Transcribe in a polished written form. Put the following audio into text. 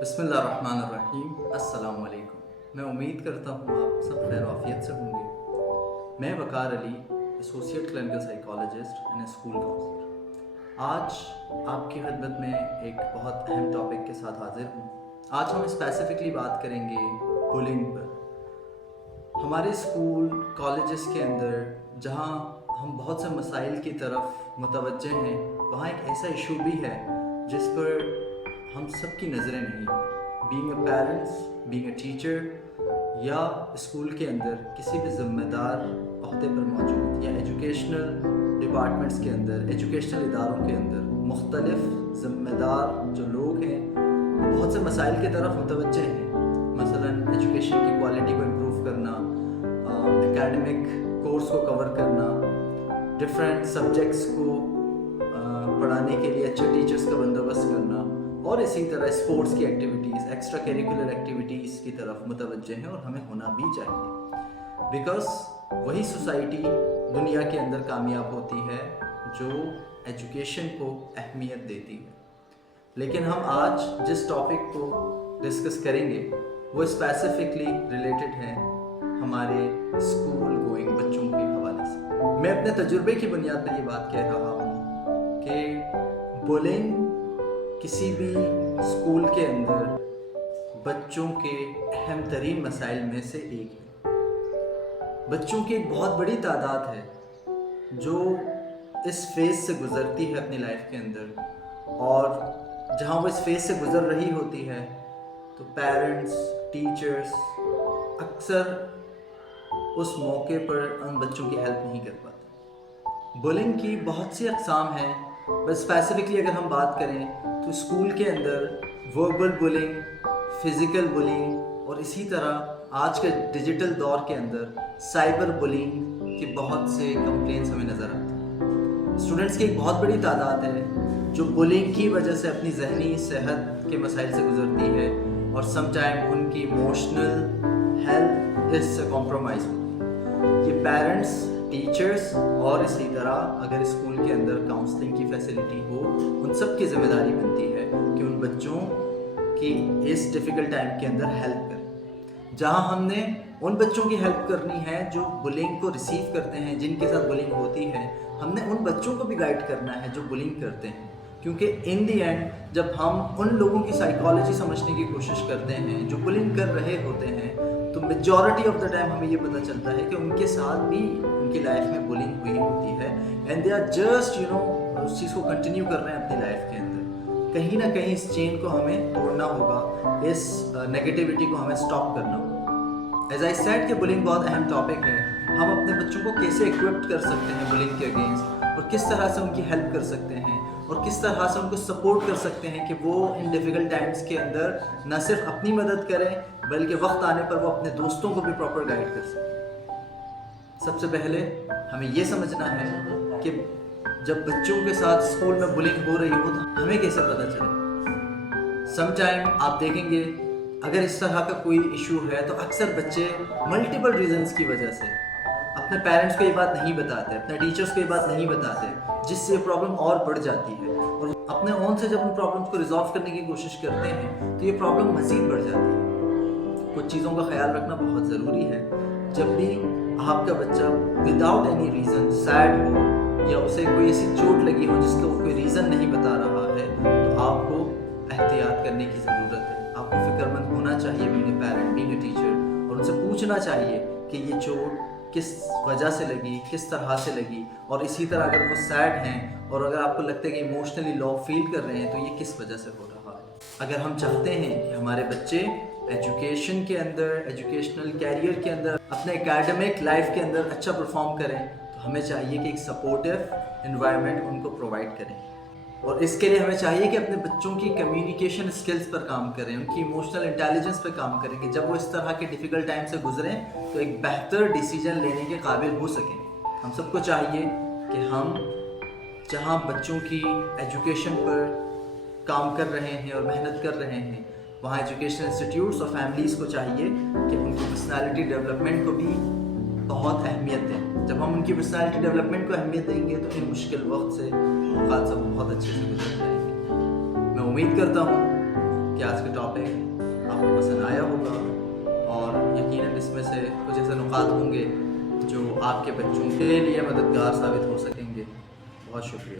बिस्मिल्लाहिर्रहमानिर्रहीम। अस्सलाम वालेकुम। मैं उम्मीद करता हूँ आप सब खैर आफियत से होंगे। मैं Waqar Ali, associate clinical psychologist and school counsellor, आज आपकी खिदमत में एक बहुत अहम टॉपिक के साथ हाजिर हूँ। आज हम स्पेसिफिकली बात करेंगे बुलिंग पर। हमारे स्कूल कॉलेजेस के अंदर जहाँ हम बहुत से मसाइल की तरफ मुतवज्जे हैं, वहाँ एक ऐसा इशू भी है जिस पर हम सब की नज़रें नहीं हैं। Being a parents, being a teacher या स्कूल के अंदर किसी भी ज़िम्मेदार अहदे पर मौजूद या एजुकेशनल डिपार्टमेंट्स के अंदर, एजुकेशनल इदारों के अंदर मुख्तलिफ ज़िम्मेदार जो लोग हैं वो बहुत से मसाइल की तरफ मुतवज्जे हैं। मसलन एजुकेशन की क्वालिटी को इम्प्रूव करना, एकेडमिक कोर्स को कवर करना, डिफरेंट सब्जेक्ट्स को पढ़ाने के लिए अच्छे टीचर्स का बंदोबस्त करना, और इसी तरह स्पोर्ट्स की एक्टिविटीज़, एक्स्ट्रा करिकुलर एक्टिविटीज़ की तरफ मुतवज्जे हैं और हमें होना भी चाहिए। बिकॉज वही सोसाइटी दुनिया के अंदर कामयाब होती है जो एजुकेशन को अहमियत देती है। लेकिन हम आज जिस टॉपिक को डिस्कस करेंगे वो स्पेसिफिकली रिलेटेड है हमारे स्कूल गोइंग बच्चों के हवाले से। मैं अपने तजुर्बे की बुनियाद पर ये बात कह रहा हूँ कि बुलिंग किसी भी स्कूल के अंदर बच्चों के अहम तरीन मसाइल में से एक है। बच्चों की एक बहुत बड़ी तादाद है जो इस फेज़ से गुज़रती है अपनी लाइफ के अंदर, और जहाँ वो इस फेज़ से गुज़र रही होती है तो पेरेंट्स, टीचर्स अक्सर उस मौके पर उन बच्चों की हेल्प नहीं कर पाते। बुलिंग की बहुत सी अक़साम हैं, बस स्पेसिफिकली अगर हम बात करें तो स्कूल के अंदर वर्बल बुलिंग, फिज़िकल बुलिंग और इसी तरह आज के डिजिटल दौर के अंदर साइबर बुलिंग के बहुत से कंप्लेंट्स हमें नज़र आते हैं। स्टूडेंट्स की एक बहुत बड़ी तादाद है जो बुलिंग की वजह से अपनी ज़हनी सेहत के मसाइल से गुजरती है और समटाइम उनकी इमोशनल हेल्थ इससे कॉम्प्रोमाइज़ होती है। ये पेरेंट्स, टीचर्स और इसी तरह अगर स्कूल के अंदर काउंसलिंग की फैसिलिटी हो, उन सब की ज़िम्मेदारी बनती है कि उन बच्चों की इस डिफ़िकल्ट टाइम के अंदर हेल्प करें। जहां हमने उन बच्चों की हेल्प करनी है जो बुलिंग को रिसीव करते हैं, जिनके साथ बुलिंग होती है, हमने उन बच्चों को भी गाइड करना है जो बुलिंग करते हैं। क्योंकि इन दी एंड जब हम उन लोगों की साइकोलॉजी समझने की कोशिश करते हैं जो बुलिंग कर रहे होते हैं, तो मेजॉरिटी ऑफ द टाइम हमें ये पता चलता है कि उनके साथ भी उनकी लाइफ में बुलिंग हुई होती है एंड दे आर जस्ट उस चीज़ को कंटिन्यू कर रहे हैं अपनी लाइफ के अंदर। कहीं ना कहीं इस चेन को हमें तोड़ना होगा, इस नेगेटिविटी को हमें स्टॉप करना होगा। एज आई सेड कि बुलिंग बहुत अहम टॉपिक है। हम अपने बच्चों को कैसे इक्विप्ड कर सकते हैं बुलिंग के अगेंस्ट, और किस तरह से उनकी हेल्प कर सकते हैं, और किस तरह से उनको सपोर्ट कर सकते हैं कि वो इन डिफ़िकल्ट टाइम्स के अंदर न सिर्फ अपनी मदद करें बल्कि वक्त आने पर वो अपने दोस्तों को भी प्रॉपर गाइड कर सकें। सबसे पहले हमें ये समझना है कि जब बच्चों के साथ स्कूल में बुलिंग हो रही हो तो हमें कैसे पता चले। समटाइम आप देखेंगे अगर इस तरह का कोई इशू है तो अक्सर बच्चे मल्टीपल रीजंस की वजह से अपने पेरेंट्स को ये बात नहीं बताते, अपने टीचर्स को ये बात नहीं बताते, जिससे ये प्रॉब्लम और बढ़ जाती है। और अपने ओन से जब उन प्रॉब्लम्स को रिजॉल्व करने की कोशिश करते हैं तो ये प्रॉब्लम मज़ीद बढ़ जाती है। कुछ चीज़ों का ख्याल रखना बहुत ज़रूरी है। जब भी आपका बच्चा विदाउट एनी रीज़न सैड हो या उसे कोई ऐसी चोट लगी हो जिसका वो कोई रीज़न नहीं बता रहा है, तो आपको एहतियात करने की ज़रूरत है। आपको फिक्रमंद होना चाहिए being a parent, being a teacher, और उनसे पूछना चाहिए कि ये चोट किस वजह से लगी, किस तरह से लगी, और इसी तरह अगर वो सैड हैं और अगर आपको लगता है कि इमोशनली लो फील कर रहे हैं तो ये किस वजह से हो रहा है। अगर हम चाहते हैं कि हमारे बच्चे एजुकेशन के अंदर, एजुकेशनल कैरियर के अंदर, अपने एकेडमिक लाइफ के अंदर अच्छा परफॉर्म करें, तो हमें चाहिए कि एक सपोर्टिव एनवायरनमेंट उनको प्रोवाइड करें। और इसके लिए हमें चाहिए कि अपने बच्चों की कम्युनिकेशन स्किल्स पर काम करें, उनकी इमोशनल इंटेलिजेंस पर काम करें कि जब वो इस तरह के डिफ़िकल्ट टाइम से गुजरें तो एक बेहतर डिसीजन लेने के काबिल हो सकें। हम सबको चाहिए कि हम जहाँ बच्चों की एजुकेशन पर काम कर रहे हैं और मेहनत कर रहे हैं, वहाँ एजुकेशन इंस्टीट्यूट्स और फैमिलीज़ को चाहिए कि उनकी पर्सनालिटी डेवलपमेंट को भी बहुत अहमियत दें। जब हम उनकी पर्सनालिटी डेवलपमेंट को अहमियत देंगे तो इन मुश्किल वक्त से औकात सब बहुत अच्छे से गुजर जाएंगे। मैं उम्मीद करता हूँ کہ آج کا ٹاپک آپ کو پسند آیا ہوگا اور یقیناً اس میں سے کچھ ایسے نکات ہوں گے جو آپ کے بچوں کے لیے مددگار ثابت ہو سکیں گے. بہت شکریہ.